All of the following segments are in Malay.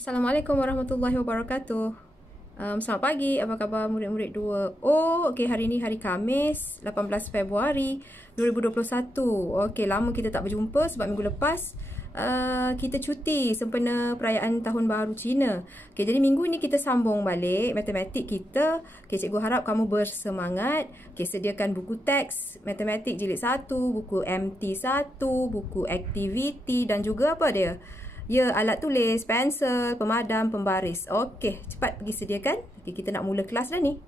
Assalamualaikum warahmatullahi wabarakatuh. Selamat pagi, apa khabar murid-murid 2O? Okey, hari ni hari Khamis, 18 Februari 2021. Okey, lama kita tak berjumpa sebab minggu lepas kita cuti sempena perayaan Tahun Baharu Cina. Okey, jadi minggu ni kita sambung balik matematik kita. Okey, cikgu harap kamu bersemangat. Okey, sediakan buku teks matematik jilid 1, buku MT1, buku aktiviti dan juga apa dia? Ya, alat tulis, pensel, pemadam, pembaris. Okey, cepat pergi sediakan. Okey, kita nak mula kelas dah ni.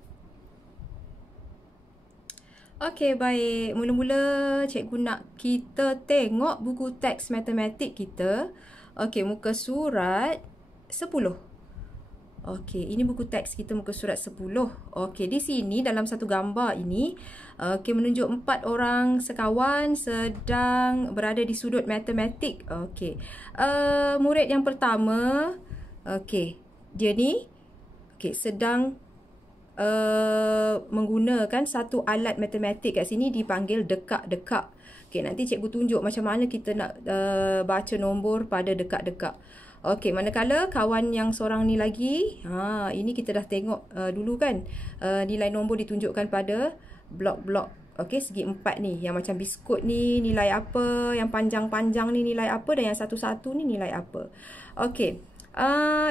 Okey, baik. Mula-mula cikgu nak kita tengok buku teks matematik kita. Okey, muka surat 10. Okey, ini buku teks kita muka surat 10. Okey, di sini dalam satu gambar ini, okey, menunjuk 4 orang sekawan sedang berada di sudut matematik. Okey. Murid yang pertama, okey, dia ni sedang menggunakan satu alat matematik kat sini dipanggil dekak-dekak. Okey, nanti cikgu tunjuk macam mana kita nak baca nombor pada dekak-dekak. Okey, manakala kawan yang seorang ni lagi, ini kita dah tengok dulu kan, nilai nombor ditunjukkan pada blok-blok. Okey, segi 4 ni, yang macam biskut ni nilai apa, yang panjang-panjang ni nilai apa, dan yang satu-satu ni nilai apa. Okey,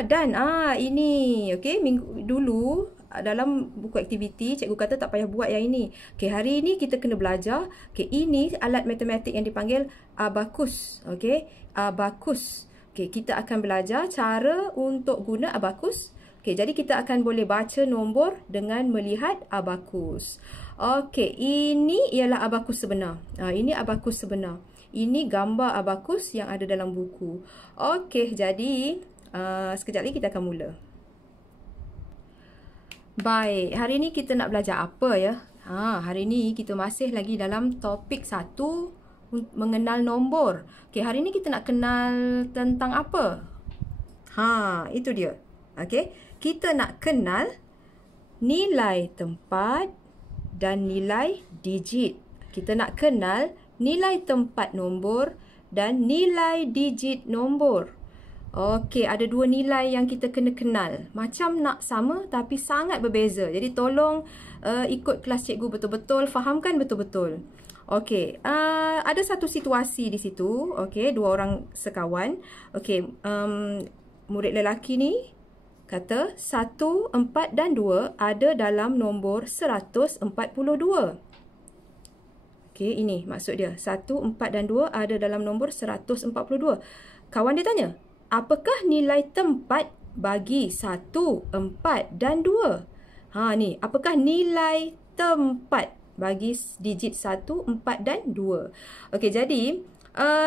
dan ini, okey, minggu dulu dalam buku aktiviti cikgu kata tak payah buat yang ini. Okey, hari ini kita kena belajar. Okey, ini alat matematik yang dipanggil abakus. Okey, abakus. Okey, kita akan belajar cara untuk guna abakus. Okey, jadi kita akan boleh baca nombor dengan melihat abakus. Okey, ini ialah abakus sebenar. Ini abakus sebenar. Ini gambar abakus yang ada dalam buku. Okey, jadi sekejap lagi kita akan mula. Baik, hari ini kita nak belajar apa ya? Hari ini kita masih lagi dalam topik 1, mengenal nombor. Okey, hari ni kita nak kenal tentang apa? Itu dia. Okey, kita nak kenal nilai tempat dan nilai digit. Kita nak kenal nilai tempat nombor dan nilai digit nombor. Okey, ada dua nilai yang kita kena kenal. Macam nak sama tapi sangat berbeza. Jadi tolong ikut kelas cikgu betul-betul, fahamkan betul-betul. Okey, ada satu situasi di situ. Okey, dua orang sekawan. Okey, murid lelaki ni kata 1, 4 dan 2 ada dalam nombor 142. Okey, ini maksud dia. 1, 4 dan 2 ada dalam nombor 142. Kawan dia tanya, apakah nilai tempat bagi 1, 4 dan 2? Ni, apakah nilai tempat bagi digit 1, 4 dan 2. Okey, jadi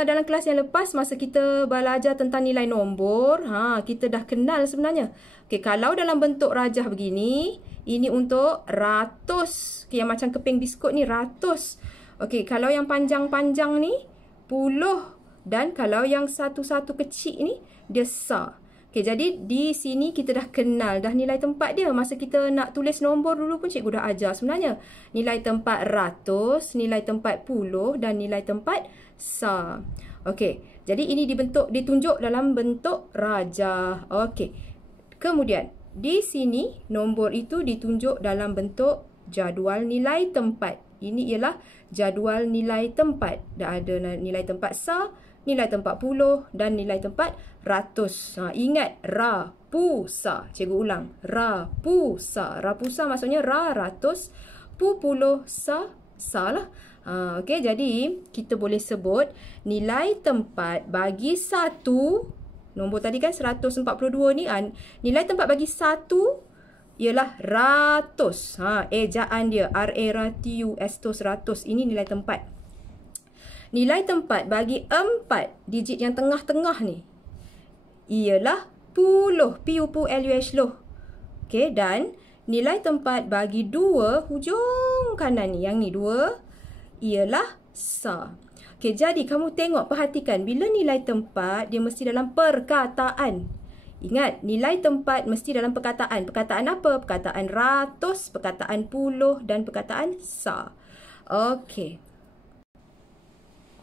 dalam kelas yang lepas masa kita belajar tentang nilai nombor, kita dah kenal sebenarnya. Okey, kalau dalam bentuk rajah begini, ini untuk ratus. Okey, yang macam keping biskut ni ratus. Okey, kalau yang panjang-panjang ni puluh, dan kalau yang satu-satu kecil ni dia sa. Okey, jadi di sini kita dah kenal dah nilai tempat dia. Masa kita nak tulis nombor dulu pun cikgu dah ajar sebenarnya. Nilai tempat ratus, nilai tempat puluh dan nilai tempat sa. Okey, jadi ini ditunjuk dalam bentuk rajah. Okey. Kemudian di sini nombor itu ditunjuk dalam bentuk jadual nilai tempat. Ini ialah jadual nilai tempat. Dah ada nilai tempat sa, nilai tempat puluh dan nilai tempat ratus. Ingat, rapusa. Cikgu ulang. Rapusa. Rapusa maksudnya ratus, puluh, sa lah. Okey, jadi kita boleh sebut nilai tempat bagi 1. Nombor tadi kan 142 ni. Nilai tempat bagi 1 ialah ratus. Ejaan dia. R-A-R-T-U-S-T-O-S, ratus. Ini nilai tempat. Nilai tempat bagi 4, digit yang tengah-tengah ni, ialah puluh. P-U-L-U-H, loh. Okey, dan nilai tempat bagi 2, hujung kanan ni, yang ni 2, ialah sa. Okey, jadi kamu tengok, perhatikan, bila nilai tempat, dia mesti dalam perkataan. Ingat, nilai tempat mesti dalam perkataan. Perkataan apa? Perkataan ratus, perkataan puluh dan perkataan sa. Okey.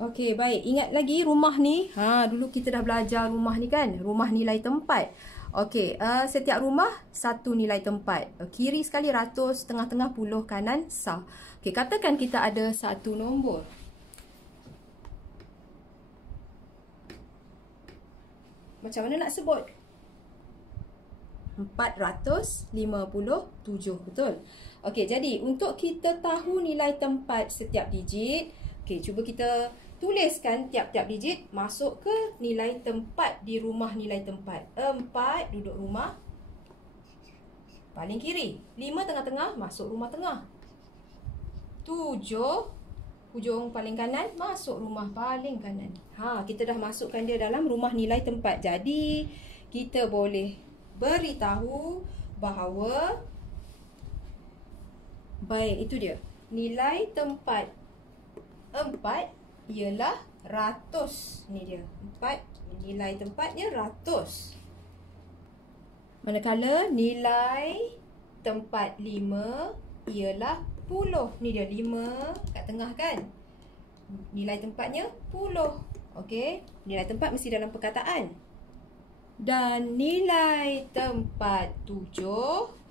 Okey, baik. Ingat lagi rumah ni. Dulu kita dah belajar rumah ni kan. Rumah nilai tempat. Okey, setiap rumah satu nilai tempat. Kiri sekali ratus, tengah-tengah puluh, kanan sah. Okey, katakan kita ada satu nombor. Macam mana nak sebut? 457, betul? Okey, jadi untuk kita tahu nilai tempat setiap digit, okey, cuba kita tuliskan tiap-tiap digit masuk ke nilai tempat di rumah nilai tempat. 4 duduk rumah paling kiri. 5 tengah-tengah masuk rumah tengah. 7 hujung paling kanan masuk rumah paling kanan. Kita dah masukkan dia dalam rumah nilai tempat. Jadi kita boleh beritahu bahawa baik, itu dia. Nilai tempat 4 ialah ratus. Ni dia. 4 nilai tempatnya ratus. Manakala nilai tempat 5 ialah puluh. Ni dia 5 kat tengah kan. Nilai tempatnya puluh. Okey. Nilai tempat mesti dalam perkataan. Dan nilai tempat 7.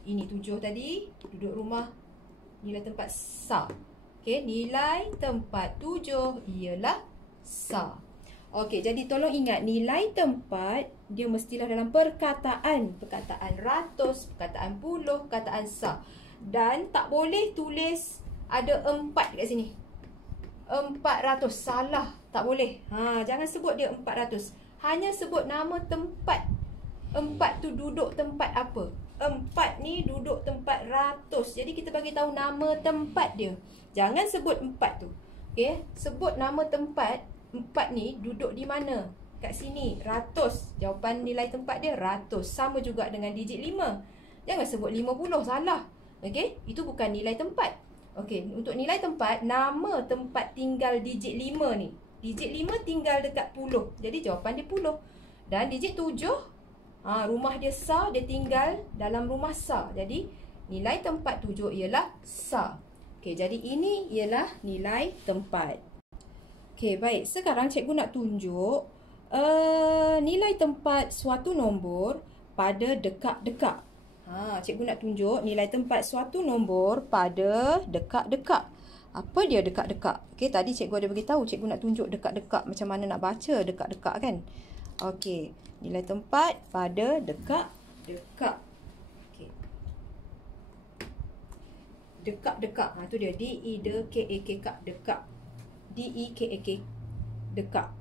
Ini 7 tadi. Duduk rumah. Nilai tempat sah. Okey. Nilai tempat 7 ialah sah. Okey. Jadi tolong ingat. Nilai tempat dia mestilah dalam perkataan. Perkataan ratus. Perkataan puluh. Perkataan sah. Dan tak boleh tulis ada 4 kat sini. 400. Salah. Tak boleh. Jangan sebut dia 400. Hanya sebut nama tempat. 4 tu duduk tempat apa? 4 ni duduk tempat ratus. Jadi kita bagi tahu nama tempat dia. Jangan sebut 4 tu. Okey, sebut nama tempat. 4 ni duduk di mana? Kat sini. Ratus. Jawapan nilai tempat dia ratus. Sama juga dengan digit 5. Jangan sebut 50. Salah. Okey, itu bukan nilai tempat. Okey, untuk nilai tempat, nama tempat tinggal digit 5 ni. Digit 5 tinggal dekat puluh. Jadi jawapan dia puluh. Dan digit 7, rumah dia sah, dia tinggal dalam rumah sah. Jadi nilai tempat 7 ialah sah. Okey, jadi ini ialah nilai tempat. Okey, baik. Sekarang cikgu nak tunjuk nilai tempat suatu nombor pada dekat-dekat. Cikgu nak tunjuk nilai tempat suatu nombor pada dekat-dekat. Apa dia dekat-dekat? Okey, tadi cikgu ada beritahu cikgu nak tunjuk dekat-dekat, macam mana nak baca dekat-dekat kan? Okey, nilai tempat pada dekat-dekat. Okey. Dekat-dekat. Tu dia, D-E-D-K-A-K, dekat. D-E-K-A-K, dekat.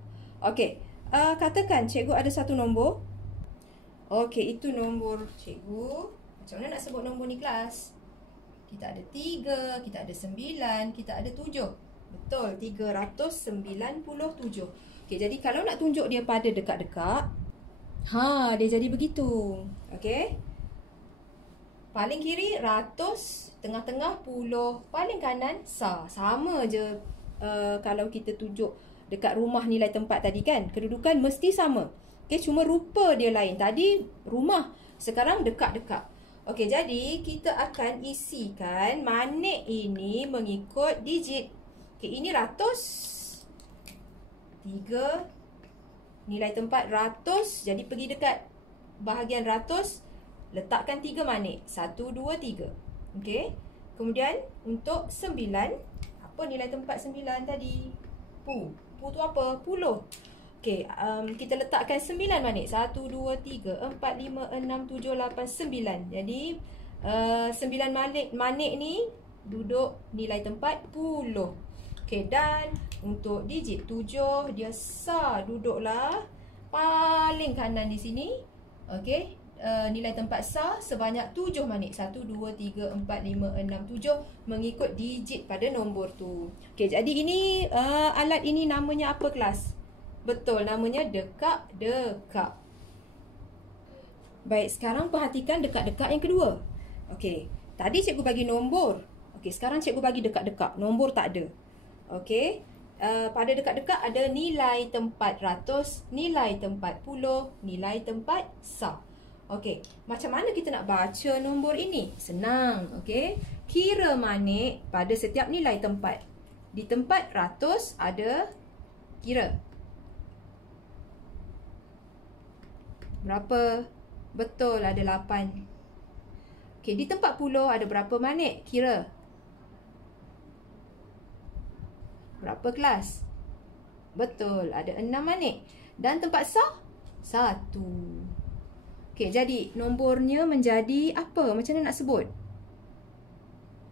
Okey, katakan cikgu ada satu nombor. Okey, itu nombor cikgu. Macam mana nak sebut nombor ni kelas? Kita ada 3, kita ada 9, kita ada 7. Betul, 397. Okey, jadi kalau nak tunjuk dia pada dekat-dekat, dia jadi begitu. Okey. Paling kiri ratus, tengah-tengah puluh, paling kanan sah. Sama je kalau kita tunjuk dekat rumah nilai tempat tadi kan. Kedudukan mesti sama. Okey, cuma rupa dia lain. Tadi rumah, sekarang dekat-dekat. Okey, jadi kita akan isikan manik ini mengikut digit. Okey, ini ratus. 3. Nilai tempat ratus. Jadi pergi dekat bahagian ratus. Letakkan 3 manik. 1, 2, 3. Okey. Kemudian untuk 9. Apa nilai tempat 9 tadi? Pu. Pu tu apa? Puluh. Okey, kita letakkan 9 manik. 1, 2, 3, 4, 5, 6, 7, 8, 9. Jadi 9 manik ni duduk nilai tempat puluh. Okey, dan untuk digit 7, dia sah duduklah paling kanan di sini. Okey, nilai tempat sah sebanyak 7 manik. 1, 2, 3, 4, 5, 6, 7 mengikut digit pada nombor tu. Okey, jadi ini alat ini namanya apa kelas? Betul, namanya dekat-dekat. Baik, sekarang perhatikan dekat-dekat yang kedua. Okey, tadi cikgu bagi nombor. Okey, sekarang cikgu bagi dekat-dekat. Nombor tak ada. Okey, pada dekat-dekat ada nilai tempat ratus, nilai tempat puluh, nilai tempat sah. Okey, macam mana kita nak baca nombor ini? Senang, okey. Kira manik pada setiap nilai tempat. Di tempat ratus ada kira. Berapa? Betul, ada 8. Okey, di tempat puluh ada berapa manik? Kira. Berapa kelas? Betul, ada 6 manik. Dan tempat sah? 1. Okey, jadi nombornya menjadi apa? Macam mana nak sebut?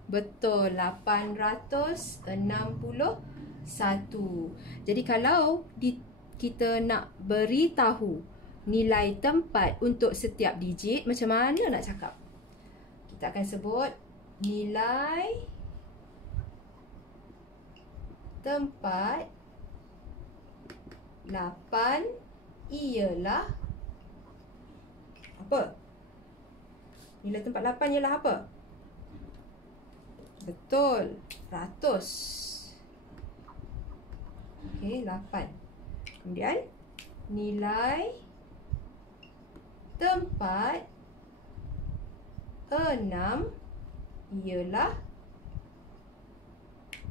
Betul, 861. Jadi kalau kita nak beritahu nilai tempat untuk setiap digit, macam mana nak cakap? Kita akan sebut nilai tempat 8 ialah apa? Nilai tempat 8 ialah apa? Betul, ratus. Okey, 8. Kemudian nilai tempat 6 ialah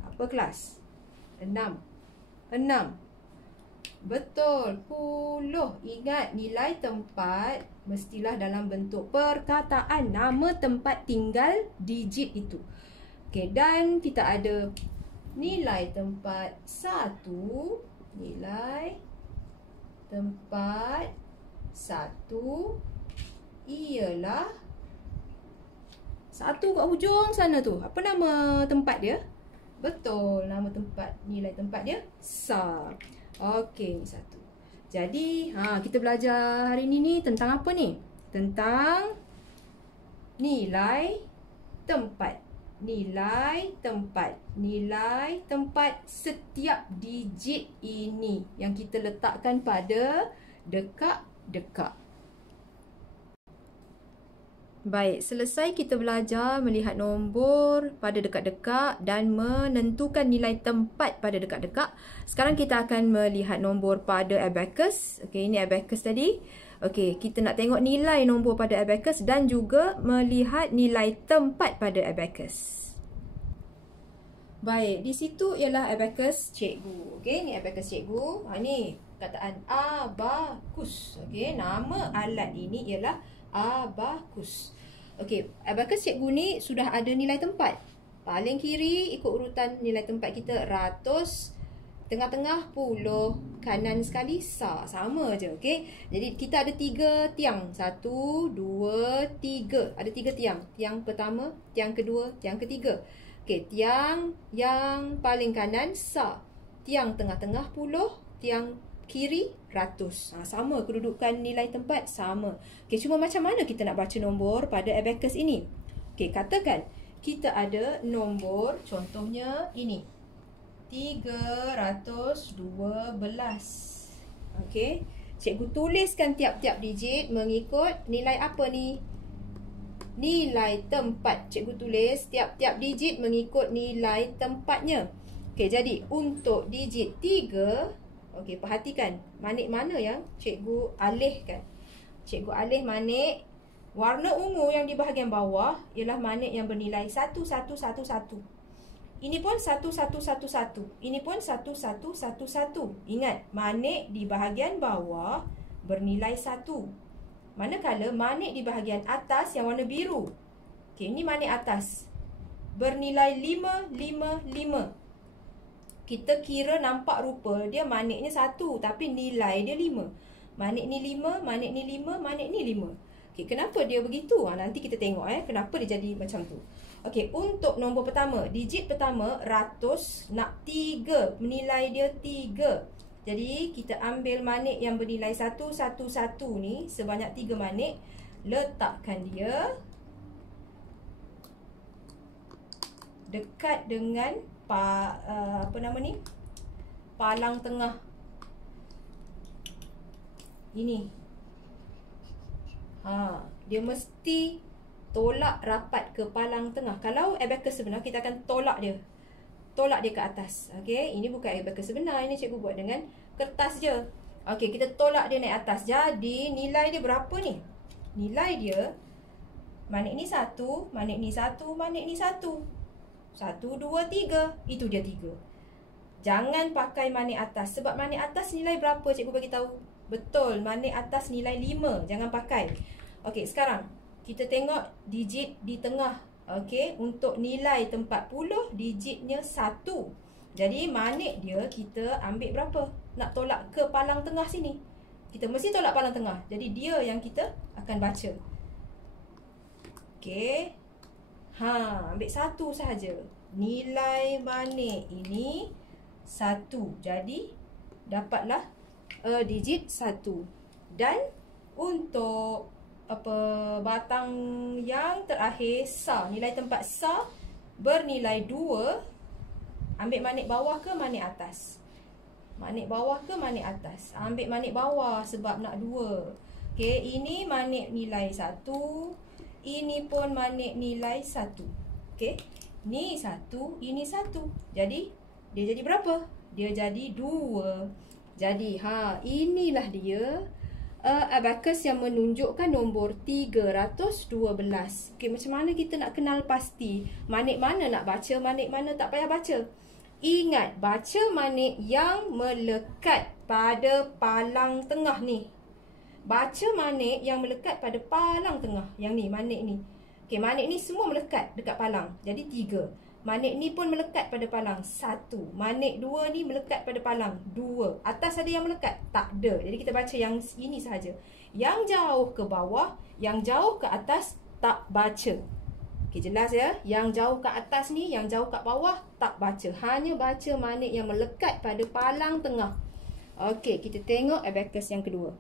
apa kelas? 6. Betul, 10. Ingat, nilai tempat mestilah dalam bentuk perkataan. Nama tempat tinggal digit itu. Okey, dan kita ada nilai tempat 1. Nilai tempat 1 ialah 1 kat hujung sana tu. Apa nama tempat dia? Betul, nama tempat, nilai tempat dia SAR. Okey, ni 1. Jadi, kita belajar hari ni tentang apa ni? Tentang nilai tempat. Nilai tempat setiap digit ini yang kita letakkan pada dekak-dekak. Baik, selesai kita belajar melihat nombor pada dekak-dekak dan menentukan nilai tempat pada dekak-dekak. Sekarang kita akan melihat nombor pada abacus. Okey, ini abacus tadi. Okey, kita nak tengok nilai nombor pada abacus dan juga melihat nilai tempat pada abacus. Baik, di situ ialah abacus cikgu. Okey, ni abacus cikgu. Ni kataan abacus. Okey, nama alat ini ialah abacus. Okey, abacus cikgu ni sudah ada nilai tempat. Paling kiri ikut urutan nilai tempat kita ratus, tengah-tengah puluh, kanan sekali SAR. Sama je, okey. Jadi kita ada 3 tiang. 1, 2, 3. Ada 3 tiang. Tiang pertama, tiang kedua, tiang ketiga. Okey, tiang yang paling kanan SAR. Tiang tengah-tengah puluh, tiang kiri ratus. Sama kedudukan nilai tempat, sama. Okey, cuma macam mana kita nak baca nombor pada abacus ini? Okey, katakan kita ada nombor, contohnya ini. 312. Okey, cikgu tuliskan tiap-tiap digit mengikut nilai apa ni? Nilai tempat. Cikgu tulis tiap-tiap digit mengikut nilai tempatnya. Okey, jadi untuk digit 3, okey, perhatikan manik mana yang cikgu alihkan. Cikgu alih manik warna ungu yang di bahagian bawah ialah manik yang bernilai 1111. Ini pun 1111. Ini pun 1111. Ingat, manik di bahagian bawah bernilai 1. Manakala manik di bahagian atas yang warna biru. Okey, ini manik atas. Bernilai 555. Kita kira nampak rupa dia maniknya 1 tapi nilai dia 5. Manik ni 5, manik ni 5, manik ni 5. Okey, kenapa dia begitu? Nanti kita tengok kenapa dia jadi macam tu. Okey, untuk nombor pertama, digit pertama ratus, nak 3, nilai dia 3. Jadi kita ambil manik yang bernilai 111 ni sebanyak 3 manik, letakkan dia dekat dengan palang tengah ini. Dia mesti tolak rapat ke palang tengah. Kalau abacus sebenar, kita akan tolak dia ke atas. Okey, ini bukan abacus sebenar, ini cikgu buat dengan kertas je. Okey, kita tolak dia naik atas. Jadi nilai dia berapa ni? Nilai dia, manik ni 1, manik ni 1, manik ni 1. 1, 2, 3. Itu dia 3. Jangan pakai manik atas. Sebab manik atas nilai berapa cikgu bagi tahu? Betul, manik atas nilai 5. Jangan pakai. Okey, sekarang kita tengok digit di tengah. Okey, untuk nilai tempat puluh digitnya 1. Jadi manik dia kita ambil berapa? Nak tolak ke palang tengah sini. Kita mesti tolak palang tengah. Jadi dia yang kita akan baca. Okey. Ambil 1 sahaja. Nilai manik ini 1. Jadi dapatlah digit 1. Dan untuk batang yang terakhir sa, nilai tempat sa bernilai 2. Ambil manik bawah ke manik atas? Manik bawah ke manik atas? Ambil manik bawah sebab nak 2. Okey, ini manik nilai 1. Ini pun manik nilai 1. Okey. Ni 1, ini 1. Jadi dia jadi berapa? Dia jadi 2. Jadi inilah dia abacus yang menunjukkan nombor 312. Okey, macam mana kita nak kenal pasti manik mana nak baca, manik mana tak payah baca? Ingat, baca manik yang melekat pada palang tengah ni. Baca manik yang melekat pada palang tengah. Yang ni, manik ni. Okey, manik ni semua melekat dekat palang. Jadi 3. Manik ni pun melekat pada palang. 1. Manik 2 ni melekat pada palang. 2. Atas ada yang melekat? Tak ada. Jadi kita baca yang ini sahaja. Yang jauh ke bawah, yang jauh ke atas, tak baca. Okey, jelas ya? Yang jauh ke atas ni, yang jauh ke bawah, tak baca. Hanya baca manik yang melekat pada palang tengah. Okey, kita tengok abacus yang kedua.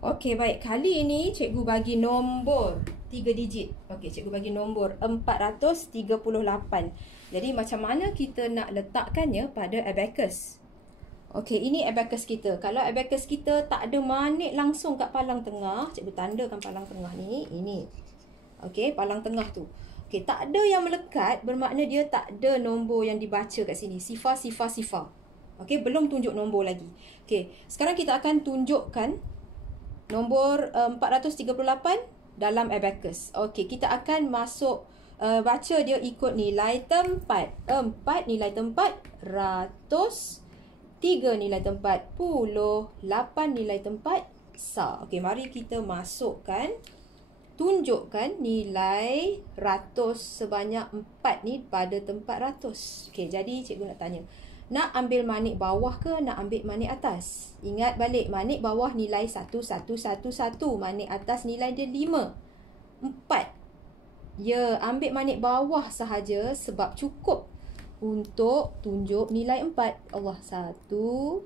Okey, baik. Kali ini cikgu bagi nombor 3 digit. Okey, cikgu bagi nombor 438. Jadi macam mana kita nak letakkannya pada abacus? Okey, ini abacus kita. Kalau abacus kita tak ada manik langsung kat palang tengah, cikgu tandakan palang tengah ni. Ini. Okey, palang tengah tu. Okey, tak ada yang melekat, bermakna dia tak ada nombor yang dibaca kat sini. Sifar, sifar, sifar. Okey, belum tunjuk nombor lagi. Okey, sekarang kita akan tunjukkan nombor 438 dalam abacus. Okey, kita akan masuk baca dia ikut nilai tempat. 4 nilai tempat, ratus, 3 nilai tempat, puluh, 8 nilai tempat, sa. Okey, mari kita masukkan, tunjukkan nilai ratus sebanyak 4 ni pada tempat ratus. Okey, jadi cikgu nak tanya, nak ambil manik bawah ke nak ambil manik atas? Ingat balik, manik bawah nilai 1, 1, 1, 1. Manik atas nilai dia 5, 4. Ya, ambil manik bawah sahaja sebab cukup untuk tunjuk nilai 4. Allah, 1.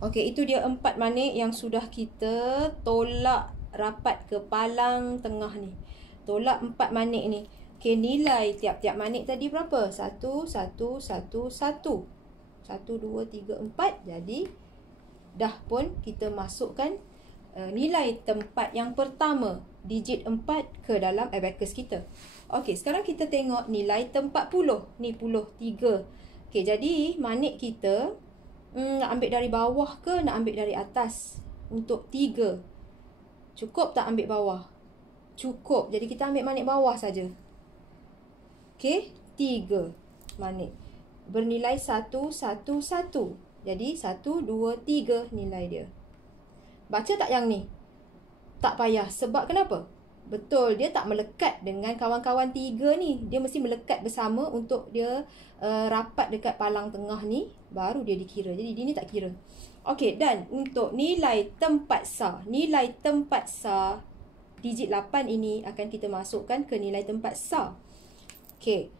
Okey, itu dia 4 manik yang sudah kita tolak rapat ke palang tengah ni. Tolak 4 manik ni. Okey, nilai tiap-tiap manik tadi berapa? 1, 1, 1, 1. 1, 2, 3, 4. Jadi, dah pun kita masukkan nilai tempat yang pertama, digit 4 ke dalam abacus kita. Okey, sekarang kita tengok nilai tempat puluh. Ni puluh 3. Okey, jadi manik kita nak ambil dari bawah ke nak ambil dari atas? Untuk 3. Cukup tak ambil bawah? Cukup. Jadi kita ambil manik bawah saja. Okey, 3 manik. Bernilai 1, 1, 1. Jadi 1, 2, 3 nilai dia. Baca tak yang ni? Tak payah. Sebab kenapa? Betul, dia tak melekat dengan kawan-kawan 3 ni. Dia mesti melekat bersama untuk dia rapat dekat palang tengah ni. Baru dia dikira. Jadi dia ni tak kira. Okey, dan untuk nilai tempat sa. Nilai tempat sa digit 8 ini akan kita masukkan ke nilai tempat sa. Okey.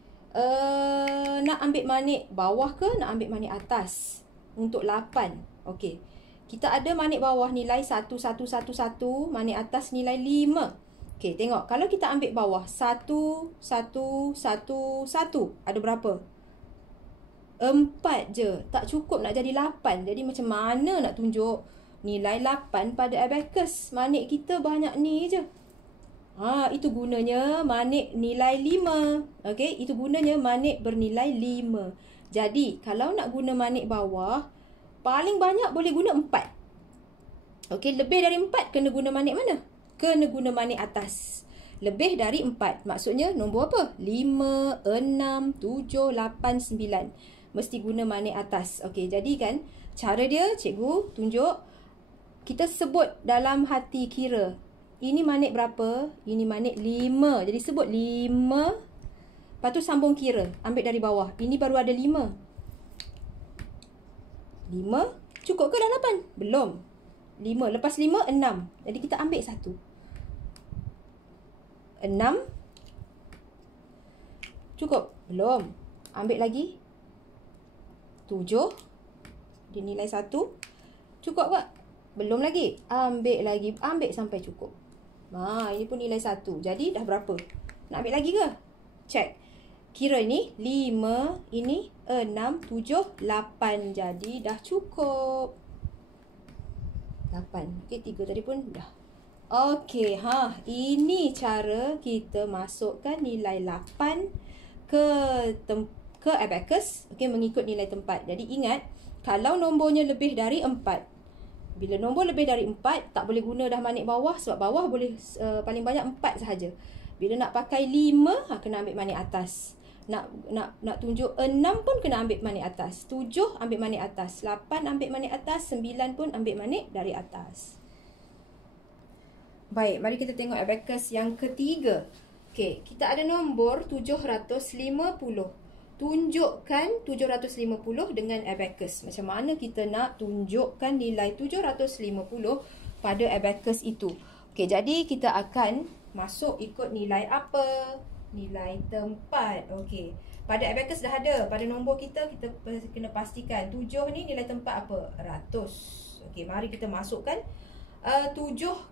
Nak ambil manik bawah ke nak ambil manik atas? Untuk 8. Okey. Kita ada manik bawah nilai 1, 1, 1, 1. Manik atas nilai 5. Okey, tengok. Kalau kita ambil bawah 1, 1, 1, 1. Ada berapa? 4 je. Tak cukup nak jadi 8. Jadi macam mana nak tunjuk nilai 8 pada abacus? Manik kita banyak ni je. Itu gunanya manik nilai 5. Okey, itu gunanya manik bernilai 5. Jadi, kalau nak guna manik bawah, paling banyak boleh guna 4. Okey, lebih dari 4 kena guna manik mana? Kena guna manik atas. Lebih dari 4. Maksudnya nombor apa? 5, 6, 7, 8, 9. mesti guna manik atas. Okey, jadi kan cara dia cikgu tunjuk, kita sebut dalam hati kira. Ini manik berapa? Ini manik 5. Jadi sebut 5. Lepas tu sambung kira. Ambil dari bawah. Ini baru ada 5. 5. Cukup ke dah 8? Belum. 5. Lepas 5, 6. Jadi kita ambil 1. 6. Cukup? Belum. Ambil lagi. 7. Dia nilai 1. Cukup tak? Belum lagi. Ambil lagi. Ambil sampai cukup. Ini pun nilai 1. Jadi dah berapa? Nak ambil lagi ke? Check. Kira ini 5, ini 6, 7, 8. Jadi dah cukup. 8. Okey, 3 tadi pun dah. Okey, ini cara kita masukkan nilai 8 ke abacus. Okey, mengikut nilai tempat. Jadi ingat, kalau nombornya lebih dari 4. Bila nombor lebih dari 4, tak boleh guna dah manik bawah sebab bawah boleh paling banyak 4 sahaja. Bila nak pakai 5, kena ambil manik atas. Nak tunjuk 6 pun kena ambil manik atas. 7 ambil manik atas. 8 ambil manik atas. 9 pun ambil manik dari atas. Baik, mari kita tengok abacus yang ketiga. Okey, kita ada nombor 750. Tunjukkan 750 dengan abacus. Macam mana kita nak tunjukkan nilai 750 pada abacus itu? Okey, jadi kita akan masuk ikut nilai apa? Nilai tempat. Okey. Pada abacus dah ada. Pada nombor kita kena pastikan 7 ni nilai tempat apa? Ratus. Okey, mari kita masukkan 7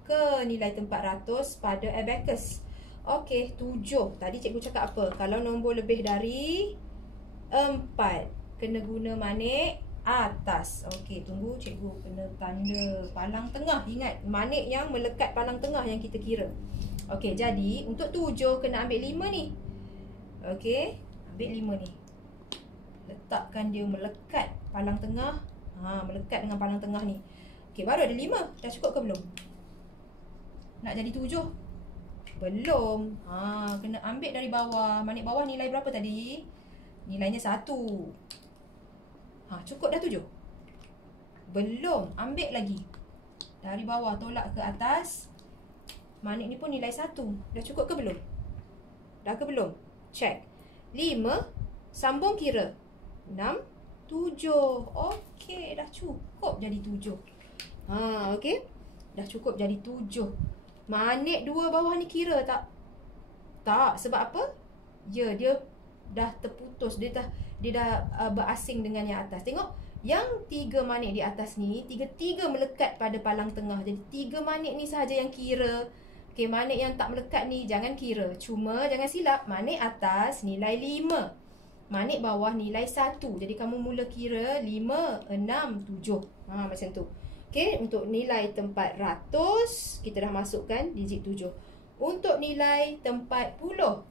ke nilai tempat ratus pada abacus. Okey, 7. Tadi cikgu cakap apa? Kalau nombor lebih dari 4, kena guna manik atas. Okey, tunggu cikgu kena tanda palang tengah. Ingat, manik yang melekat palang tengah yang kita kira. Okey, jadi untuk 7 kena ambil 5 ni. Okey, ambil 5 ni. Letakkan dia melekat palang tengah. Melekat dengan palang tengah ni. Okey, baru ada 5. Dah cukup ke belum? Nak jadi 7? Belum. Kena ambil dari bawah. Manik bawah nilai berapa tadi? Nilainya 1. Cukup dah 7? Belum. Ambil lagi. Dari bawah tolak ke atas. Manik ni pun nilai 1. Dah cukup ke belum? Dah ke belum? Check. 5. Sambung kira. 6, 7. Okey, dah cukup jadi 7. Okey. Dah cukup jadi 7. Manik 2 bawah ni kira tak? Tak. Sebab apa? Ya, dia dah terputus. Dia dah berasing dengan yang atas. Tengok, yang 3 manik di atas ni, tiga melekat pada palang tengah. Jadi 3 manik ni sahaja yang kira. Okey, manik yang tak melekat ni jangan kira. Cuma jangan silap, manik atas nilai 5, manik bawah nilai 1. Jadi kamu mula kira 5, 6, 7. Macam tu. Okey, untuk nilai tempat ratus, kita dah masukkan digit 7. Untuk nilai tempat puluh,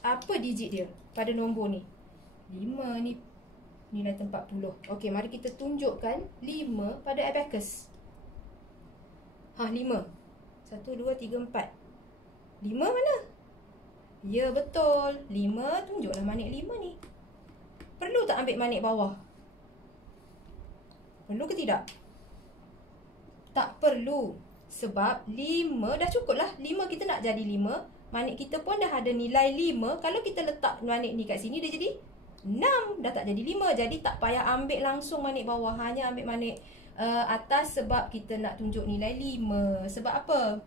apa digit dia pada nombor ni? 5 ni nilai tempat puluh. Okey, mari kita tunjukkan 5 pada abacus. 5. 1, 2, 3, 4. 5 mana? Ya, betul. 5, tunjuklah manik 5 ni. Perlu tak ambil manik bawah? Perlu ke tidak? Tak perlu. Sebab 5 dah cukup lah. 5 kita nak jadi 5. Manik kita pun dah ada nilai 5. Kalau kita letak manik ni kat sini, dia jadi 6. Dah tak jadi 5. Jadi tak payah ambil langsung manik bawah. Hanya ambil manik atas sebab kita nak tunjuk nilai 5. Sebab apa?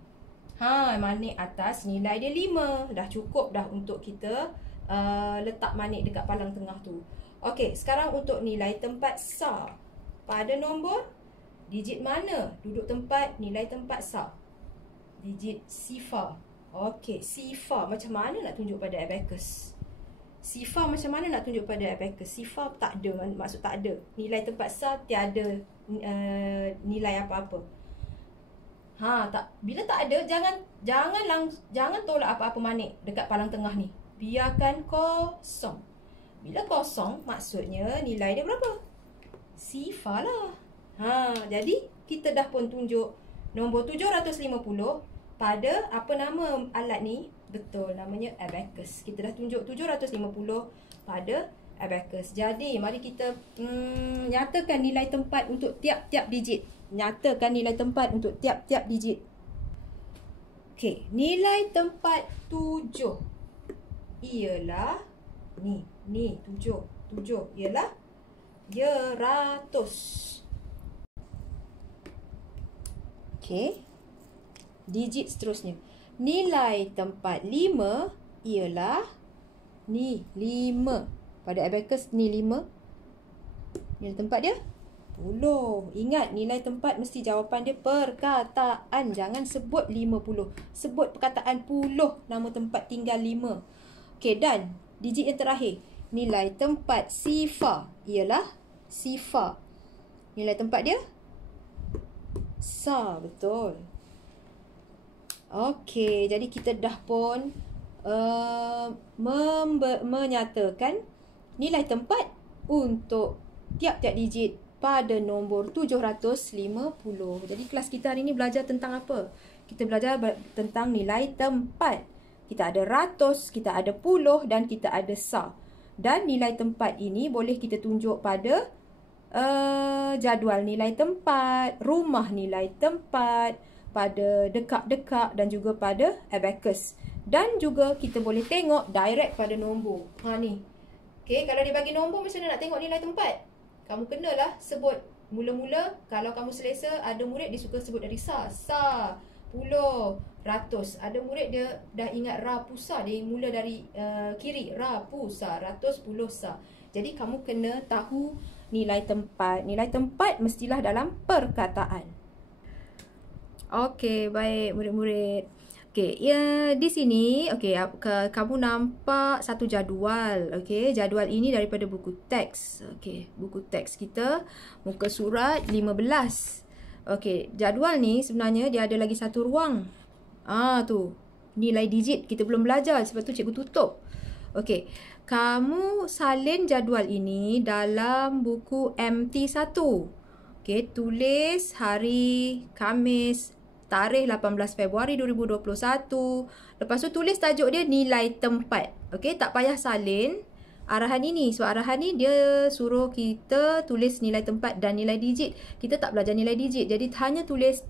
Manik atas nilai dia 5. Dah cukup dah untuk kita letak manik dekat palang tengah tu. Okey, sekarang untuk nilai tempat sah. Pada nombor, digit mana duduk tempat nilai tempat sah? Digit sifar. Okey, sifar macam mana nak tunjuk pada abacus? Sifar macam mana nak tunjuk pada abacus? Sifar tak ada, maksud tak ada. Nilai tempat sah tiada nilai apa-apa. Tak, bila tak ada, jangan tolak apa-apa manik dekat palang tengah ni. Biarkan kosong. Bila kosong, maksudnya nilai dia berapa? Sifar lah. Jadi kita dah pun tunjuk nombor 750 pada apa nama alat ni? Betul, namanya abacus. Kita dah tunjuk 750 pada abacus. Jadi, mari kita nyatakan nilai tempat untuk tiap-tiap digit. Nyatakan nilai tempat untuk tiap-tiap digit. Okey, nilai tempat 7 ialah ni 7 ialah dia 100. Okey. Digit seterusnya. Nilai tempat 5 ialah ni 5. Pada abacus ni 5. Nilai tempat dia 10. Ingat, nilai tempat mesti jawapan dia perkataan. Jangan sebut 50. Sebut perkataan puluh. Nama tempat tinggal 5. Okey, dan digit yang terakhir. Nilai tempat sifar ialah sifar. Nilai tempat dia sa. Betul. Okey, jadi kita dah pun menyatakan nilai tempat untuk tiap-tiap digit pada nombor 750. Jadi kelas kita hari ini belajar tentang apa? Kita belajar tentang nilai tempat. Kita ada ratus, kita ada puluh dan kita ada sa. Dan nilai tempat ini boleh kita tunjuk pada jadual nilai tempat, rumah nilai tempat, pada dekat-dekat dan juga pada abacus. Dan juga kita boleh tengok direct pada nombor. Ni. Okey, kalau dia bagi nombor, macam mana nak tengok nilai tempat? Kamu kenalah sebut mula-mula. Kalau kamu selesa, ada murid dia suka sebut dari sa, puluh, ratus. Ada murid dia dah ingat ra pusa, dia mula dari kiri, ra pusa, ratus, puluh, sa. Jadi kamu kena tahu nilai tempat. Nilai tempat mestilah dalam perkataan. Okey, baik murid-murid. Okey, ya di sini okey kamu nampak satu jadual. Okey, jadual ini daripada buku teks. Okey, buku teks kita muka surat 15. Okey, jadual ni sebenarnya dia ada lagi satu ruang. Tu. Nilai digit kita belum belajar, sebab tu cikgu tutup. Okey, kamu salin jadual ini dalam buku MT1. Okey, tulis hari Khamis, tarikh 18 Februari 2021. Lepas tu tulis tajuk dia nilai tempat. Okey, tak payah salin arahan ini. So arahan ni dia suruh kita tulis nilai tempat dan nilai digit. Kita tak belajar nilai digit. Jadi hanya tulis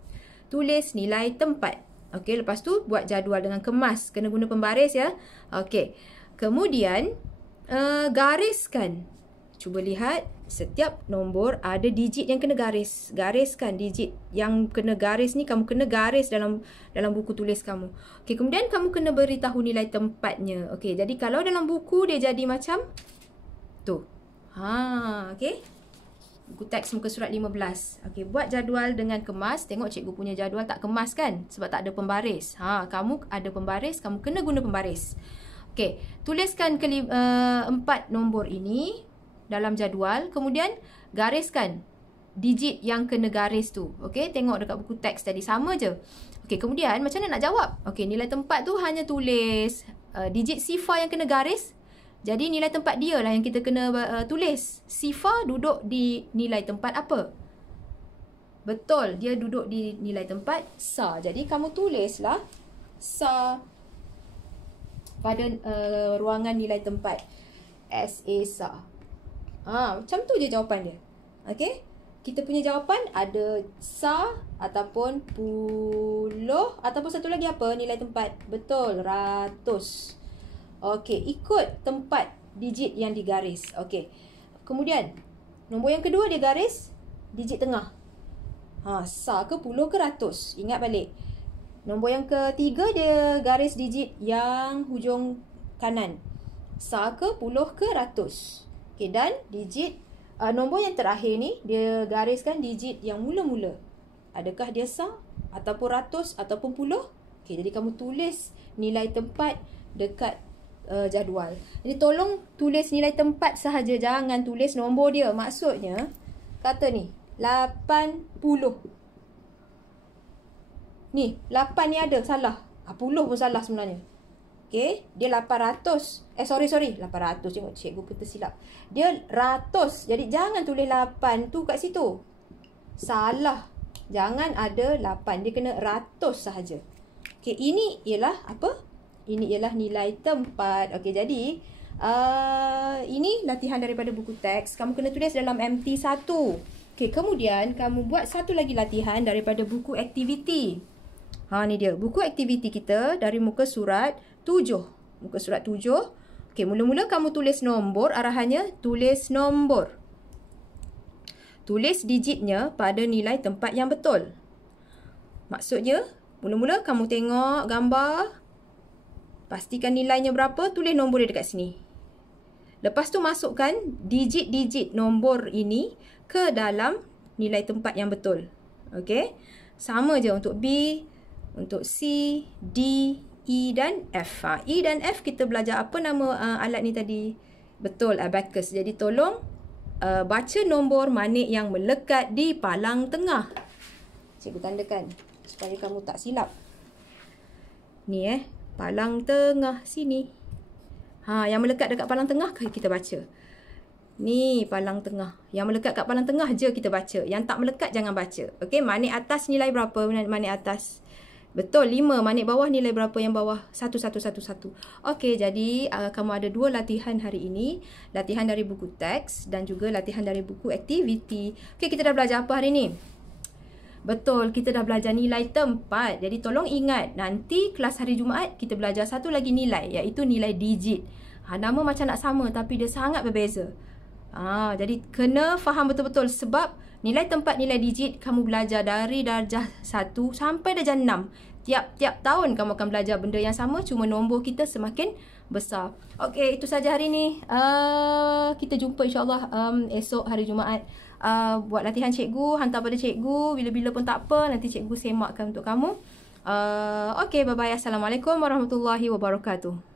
nilai tempat. Okey, lepas tu buat jadual dengan kemas. Kena guna pembaris ya. Okey. Kemudian gariskan. Cuba lihat, setiap nombor ada digit yang kena garis. Gariskan digit yang kena garis ni, kamu kena garis dalam buku tulis kamu. Okey, kemudian kamu kena beritahu nilai tempatnya. Okey, jadi kalau dalam buku dia jadi macam tu. Okey. Buku teks muka surat 15. Okey, buat jadual dengan kemas. Tengok cikgu punya jadual tak kemas kan? Sebab tak ada pembaris. Kamu ada pembaris, kamu kena guna pembaris. Okey, tuliskan 4 nombor ini dalam jadual, kemudian gariskan digit yang kena garis tu. Okey, tengok dekat buku teks tadi sama je. Okey, kemudian macam mana nak jawab? Okey, nilai tempat tu hanya tulis digit sifar yang kena garis. Jadi nilai tempat dia lah yang kita kena tulis. Sifar duduk di nilai tempat apa? Betul, dia duduk di nilai tempat sa. Jadi kamu tulislah sa pada ruangan nilai tempat. SA sa. Macam tu je jawapan dia. Okey. Kita punya jawapan ada sa ataupun puluh ataupun satu lagi apa nilai tempat? Betul, ratus. Okey, ikut tempat digit yang digaris. Okey. Kemudian nombor yang kedua dia garis digit tengah. Sa ke puluh ke ratus? Ingat balik. Nombor yang ketiga dia garis digit yang hujung kanan. Sa ke puluh ke ratus? Okey, dan digit nombor yang terakhir ni dia gariskan digit yang mula-mula. Adakah dia sa ataupun ratus ataupun puluh? Okey, jadi kamu tulis nilai tempat dekat jadual. Jadi tolong tulis nilai tempat sahaja, jangan tulis nombor dia. Maksudnya kata ni 80. Ni 8 ni ada salah. 10 pun salah sebenarnya. Okey, dia 800. Sorry, 800. Tengok cikgu kita silap. Dia ratus. Jadi jangan tulis 8 tu kat situ. Salah. Jangan ada 8. Dia kena ratus sahaja. Okey, ini ialah apa? Ini ialah nilai tempat. Okey, jadi Ini latihan daripada buku teks. Kamu kena tulis dalam MT1. Okey, kemudian kamu buat satu lagi latihan daripada buku aktiviti. Ni dia. Buku aktiviti kita dari muka surat 7. Muka surat 7. Okey, mula-mula kamu tulis nombor. Arahannya, tulis nombor. Tulis digitnya pada nilai tempat yang betul. Maksudnya, mula-mula kamu tengok gambar. Pastikan nilainya berapa. Tulis nombor dia dekat sini. Lepas tu masukkan digit-digit nombor ini ke dalam nilai tempat yang betul. Okey. Sama je untuk B, untuk C, D, E dan F. E dan F kita belajar apa nama alat ni tadi? Betul, abacus. Jadi tolong baca nombor manik yang melekat di palang tengah. Cikgu tandakan supaya kamu tak silap. Ni palang tengah sini. Yang melekat dekat palang tengah kita baca. Ni palang tengah. Yang melekat kat palang tengah je kita baca. Yang tak melekat jangan baca. Okey, manik atas nilai berapa? Manik atas. Betul, 5. Manik bawah nilai berapa yang bawah? 1, 1, 1, 1. Okey, jadi kamu ada 2 latihan hari ini. Latihan dari buku teks dan juga latihan dari buku aktiviti. Okey, kita dah belajar apa hari ni? Betul, kita dah belajar nilai tempat. Jadi tolong ingat, nanti kelas hari Jumaat kita belajar satu lagi nilai, iaitu nilai digit. Nama macam nak sama tapi dia sangat berbeza. Jadi kena faham betul-betul sebab nilai tempat, nilai digit kamu belajar dari darjah 1 sampai darjah 6. Tiap-tiap tahun kamu akan belajar benda yang sama, cuma nombor kita semakin besar. Okey, itu saja hari ni. Kita jumpa insyaAllah esok hari Jumaat. Buat latihan cikgu, hantar pada cikgu. Bila-bila pun tak apa, nanti cikgu semakkan untuk kamu. Okey, bye-bye. Assalamualaikum warahmatullahi wabarakatuh.